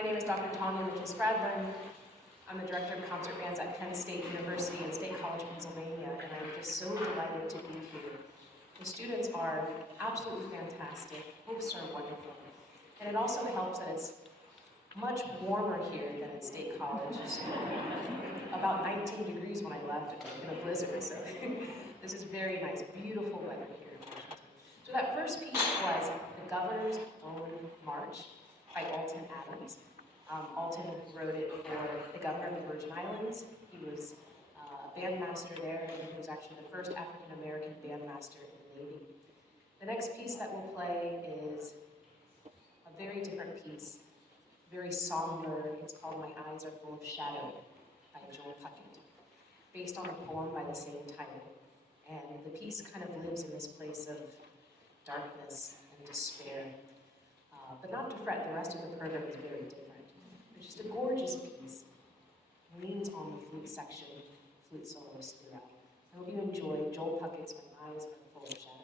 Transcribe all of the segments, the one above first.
My name is Dr. Tanya Mitchell-Spradlin. I'm the Director of Concert Bands at Penn State University and State College, Pennsylvania, and I'm just so delighted to be here. The students are absolutely fantastic, hosts are wonderful, and it also helps that it's much warmer here than at State College. So about 19 degrees when I left in a blizzard, so this is very nice, beautiful weather here in Washington. So that first piece was The Governor's Own March by Alton Adams. Alton wrote it for the Governor of the Virgin Islands. He was a bandmaster there, and he was actually the first African-American bandmaster in the Navy. The next piece that we'll play is a very different piece, very somber. It's called My Eyes Are Full of Shadow by Joel Puckett, based on a poem by the same title. And the piece kind of lives in this place of darkness and despair. But not to fret, the rest of the program is very different. It's just a gorgeous piece. It leans on the flute section, flute soloist throughout. I hope you enjoy Joel Puckett's My Eyes Are Full of Shadow.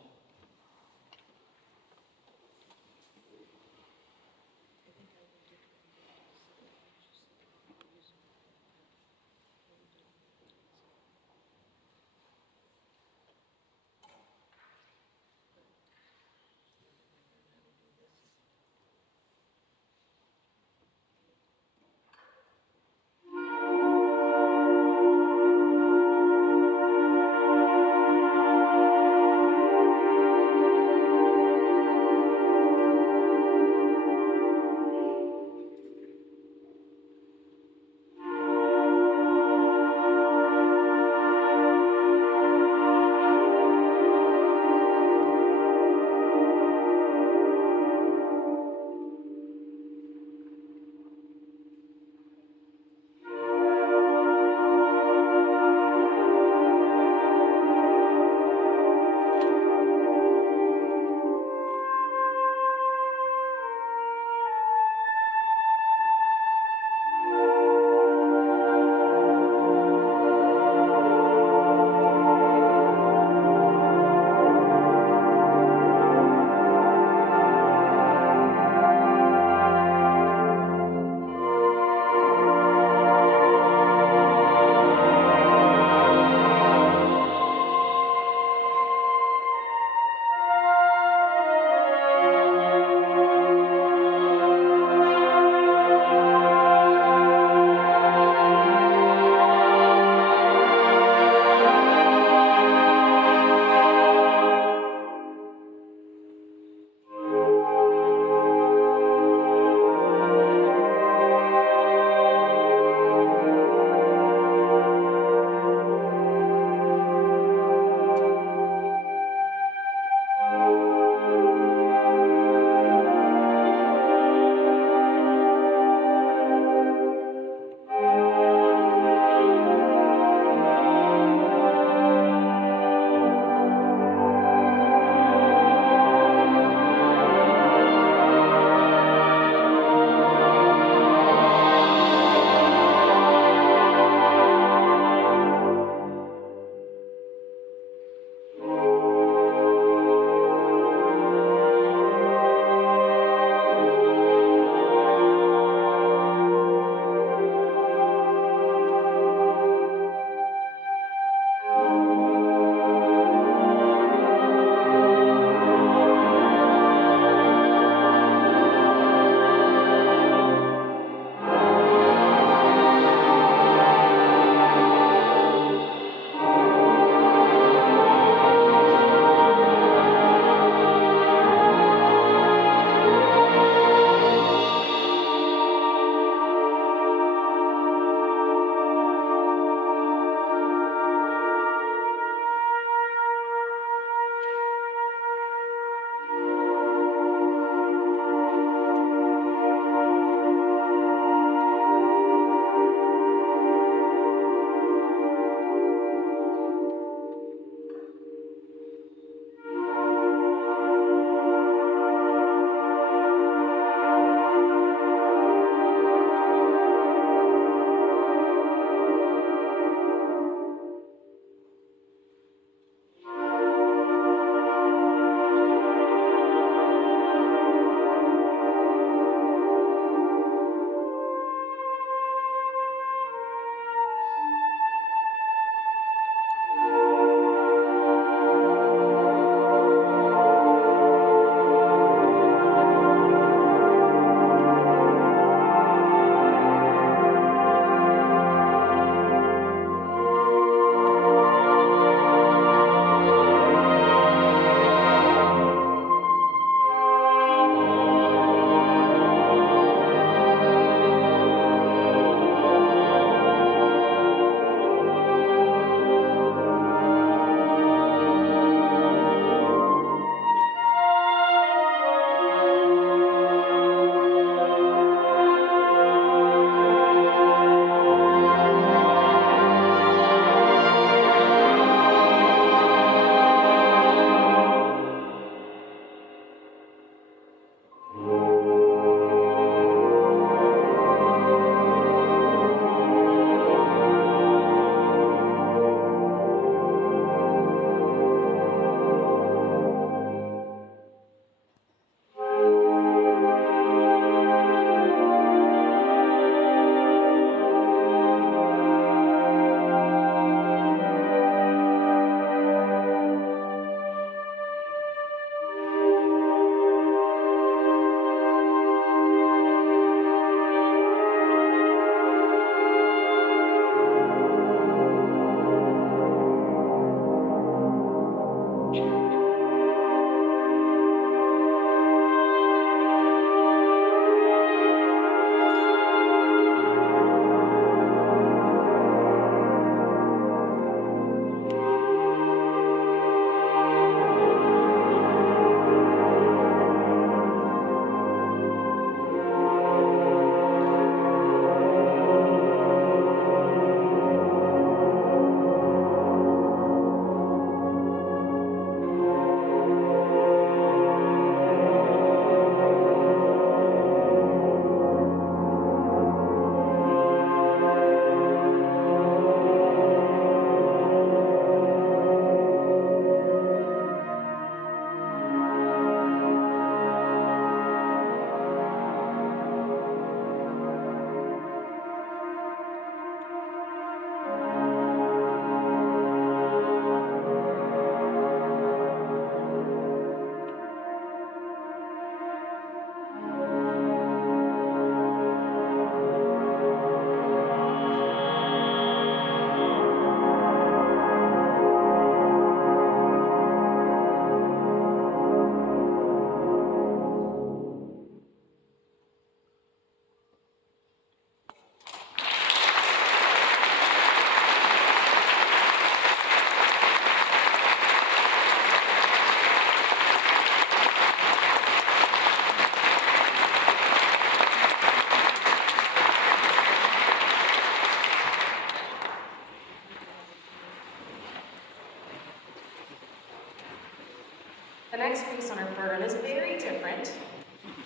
The next piece on our program is very different.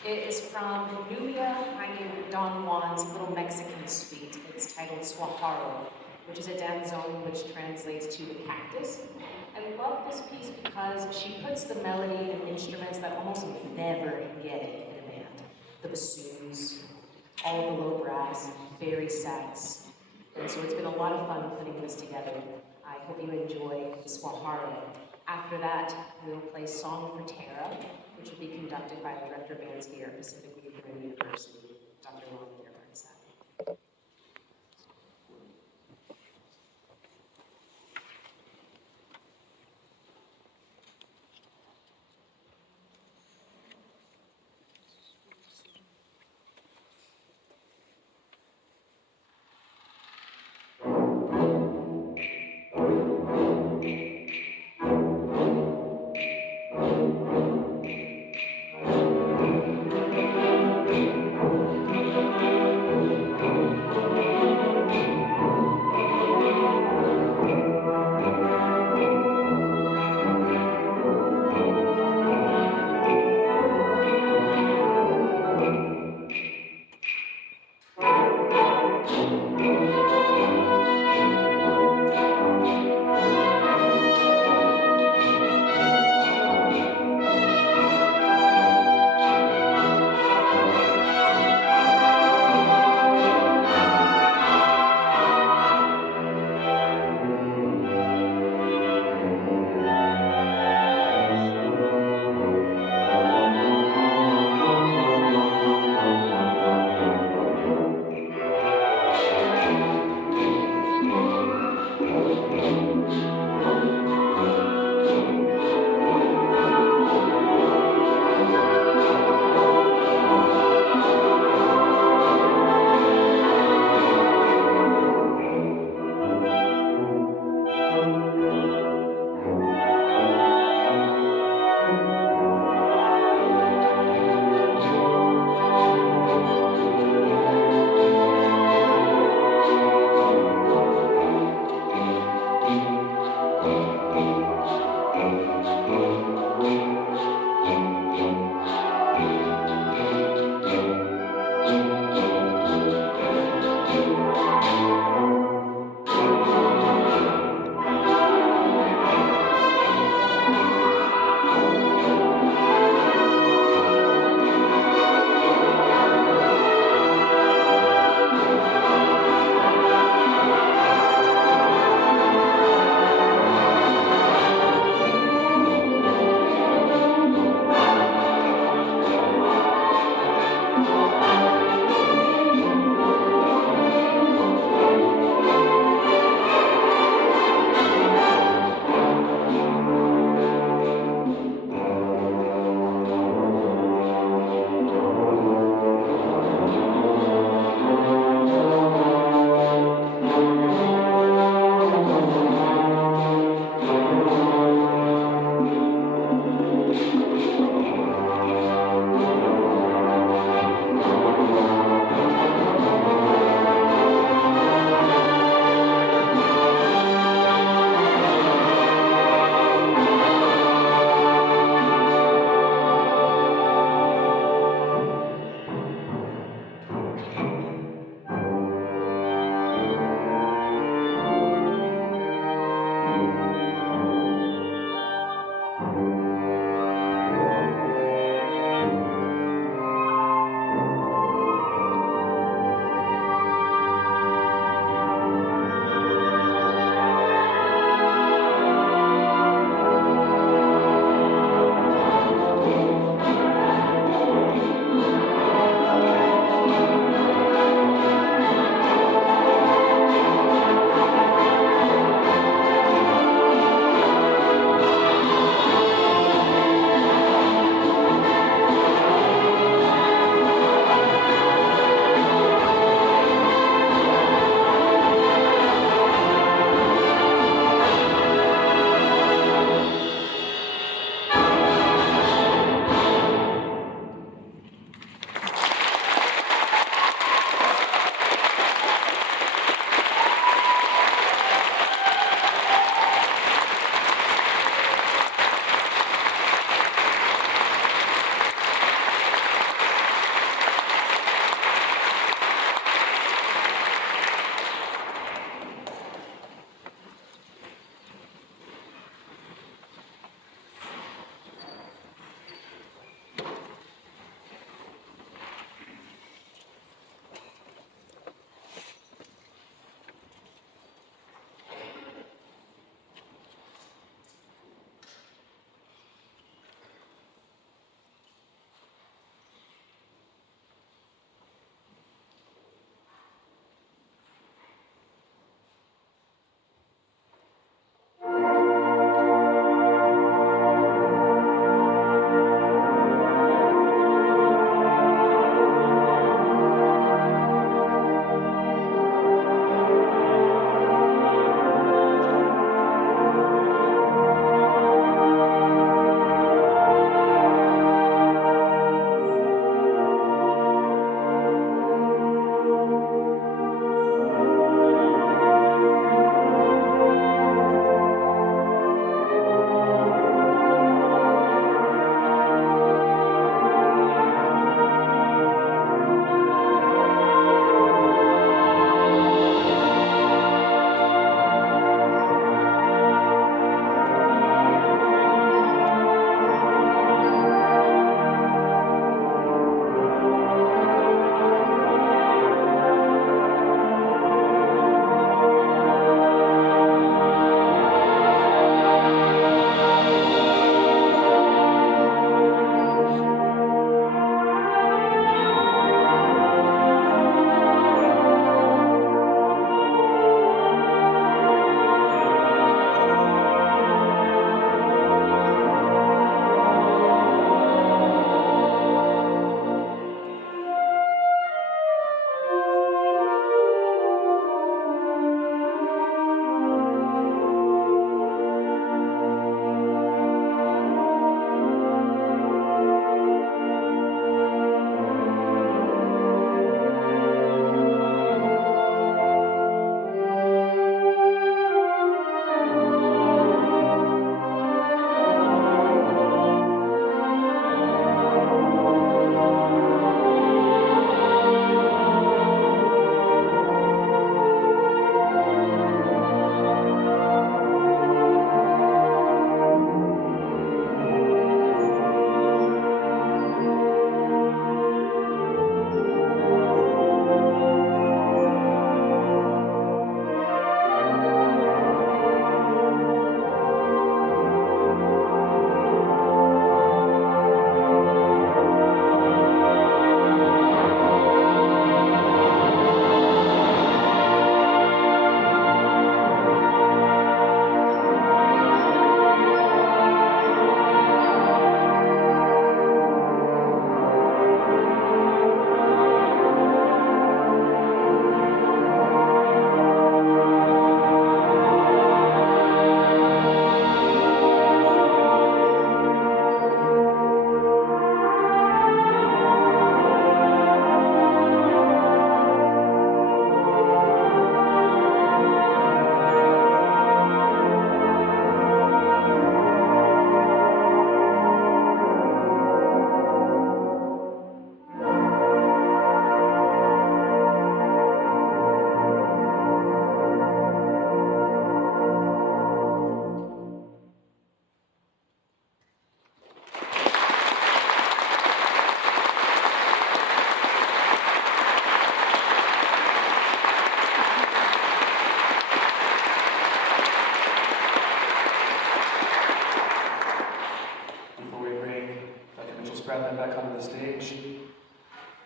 It is from Nubia Hanging Don Juan's Little Mexican Suite. It's titled Swaharo, which is a danzón which translates to the cactus. I love this piece because she puts the melody and instruments that almost never get it in a band. The bassoons, all the low brass, fairy sax. And so it's been a lot of fun putting this together. I hope you enjoy the Swaharo. After that, we'll play Song for Tara, which will be conducted by the director of bands here at Pacific Lutheran University, Dr. Ron Lagerquist.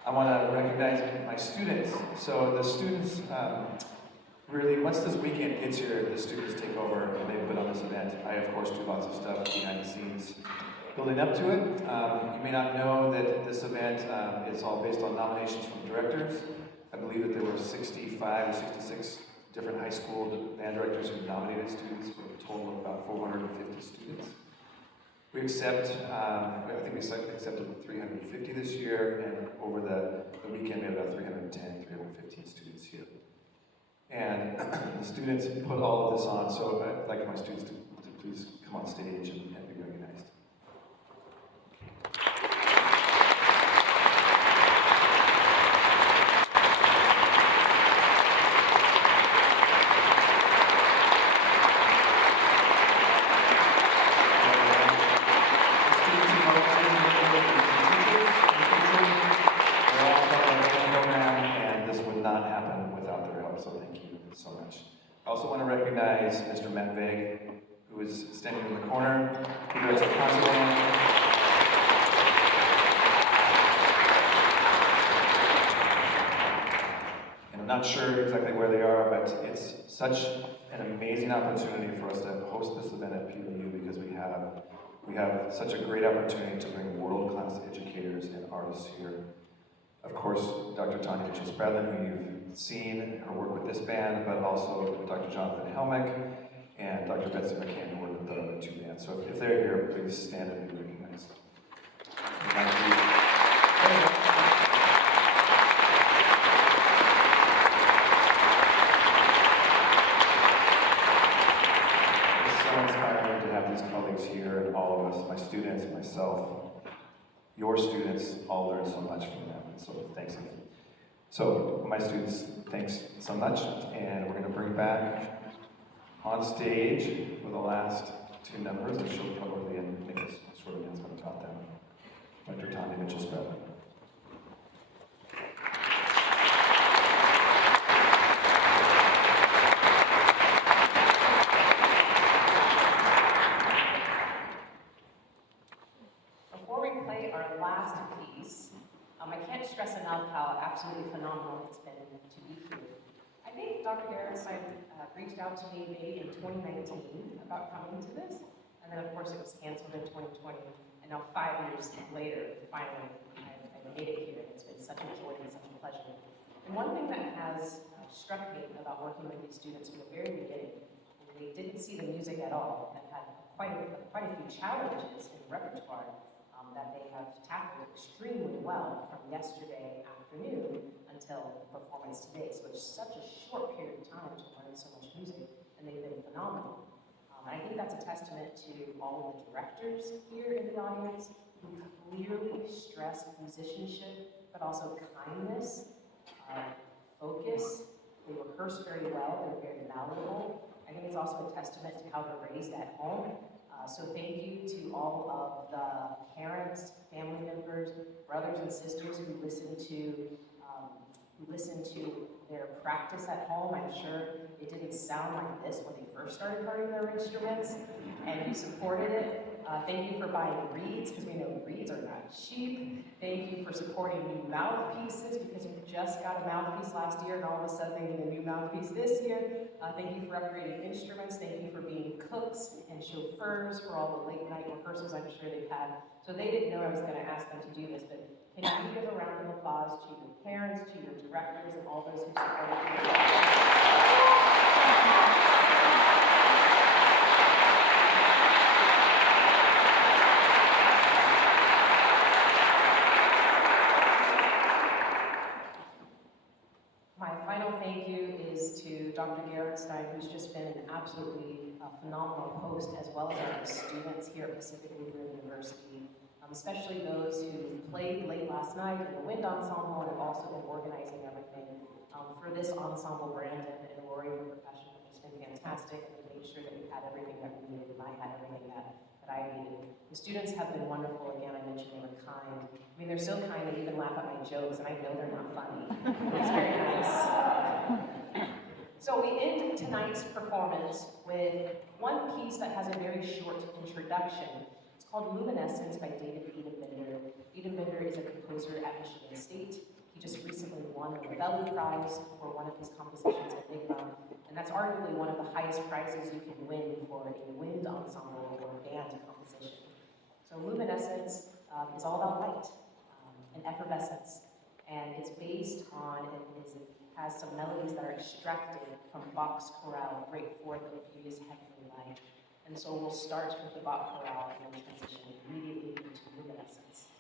I want to recognize my students. So the students, really, once this weekend gets here, the students take over and they put on this event. I, of course, do lots of stuff behind the scenes building up to it. You may not know that this event is all based on nominations from directors. I believe that there were 65 or 66 different high school band directors who nominated students, for a total of about 450 students. We accept, I think we accepted 350 this year, and over the weekend we had about 310, 315 students here. And the students put all of this on, so I'd like my students to please come on stage and be recognized. So thank you so much. I also want to recognize Mr. Matt Veg, who is standing in the corner, who directs the concert band. And I'm not sure exactly where they are, but it's such an amazing opportunity for us to host this event at PLU because we have such a great opportunity to bring world-class educators and artists here. Of course, Dr. Tanya Mitchell-Spradlin, who you've seen her work with this band, but also Dr. Jonathan Helmick and Dr. Betsy McCann, who work with the other two bands. So if they're here, please stand and be recognized. Thank you. It's so inspiring to have these colleagues here and all of us, my students, myself, your students, all learn so much from them. So thanks again. So my students, thanks so much. And we're going to bring back on stage for the last two numbers, and she'll probably make a short announcement about them. Dr. Tanya Mitchell-Spradlin. I can't stress enough how absolutely phenomenal it's been to be here. I think Dr. Lagerquist reached out to me maybe in 2019 about coming to this, and then of course it was canceled in 2020, and now 5 years later, finally, I made it here, and it's been such a joy and such a pleasure. And one thing that has struck me about working with these students from the very beginning, when they didn't see the music at all, and had quite a few challenges in the repertoire, that they have tackled extremely well from yesterday afternoon until the performance today. So it's such a short period of time to learn so much music, and they've been phenomenal. I think that's a testament to all of the directors here in the audience who clearly stress musicianship, but also kindness, focus. They rehearse very well, they're very malleable. I think it's also a testament to how they're raised at home. So thank you to all of the parents, family members, brothers and sisters who listen to their practice at home. I'm sure it didn't sound like this when they first started learning their instruments, and you supported it. Thank you for buying reeds, because we know reeds are not cheap. Thank you for supporting new mouthpieces, because you just got a mouthpiece last year, and all of a sudden they need a new mouthpiece this year. Thank you for upgrading instruments. Thank you for being cooks and chauffeurs for all the late night rehearsals I'm sure they've had. So they didn't know I was going to ask them to do this, but can you give a round of applause to your parents, to your directors, and all those who supported you? Thank you is to Dr. Lagerquist, who's just been an absolutely phenomenal host, as well as our students here at Pacific Lutheran University, especially those who played late last night in the wind ensemble and have also been organizing everything for this ensemble. Brandon and Rory for percussion have just been fantastic and made sure that we had everything that we needed, and I had everything that I needed. The students have been wonderful. Again, I mentioned they were kind. I mean, they're so kind they even laugh at my jokes, and I know they're not funny. It's very nice. So we end tonight's performance with one piece that has a very short introduction. It's called Luminescence by David Edenbender. Edenbender is a composer at Michigan State. He just recently won the Ravelli Prize for one of his compositions at Big Bum, and that's arguably one of the highest prizes you can win for a wind ensemble or band composition. So luminescence is all about light and effervescence, and it's based on, it has some melodies that are extracted from Bach's chorale right for the previous heavenly light. And so we'll start with the Bach chorale and then transition immediately into luminescence.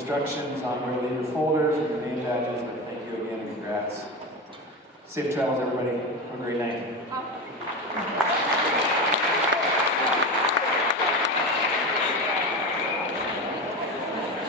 instructions on where to leave your folders and your name badges, but thank you again and congrats. Safe travels, everybody. Have a great night.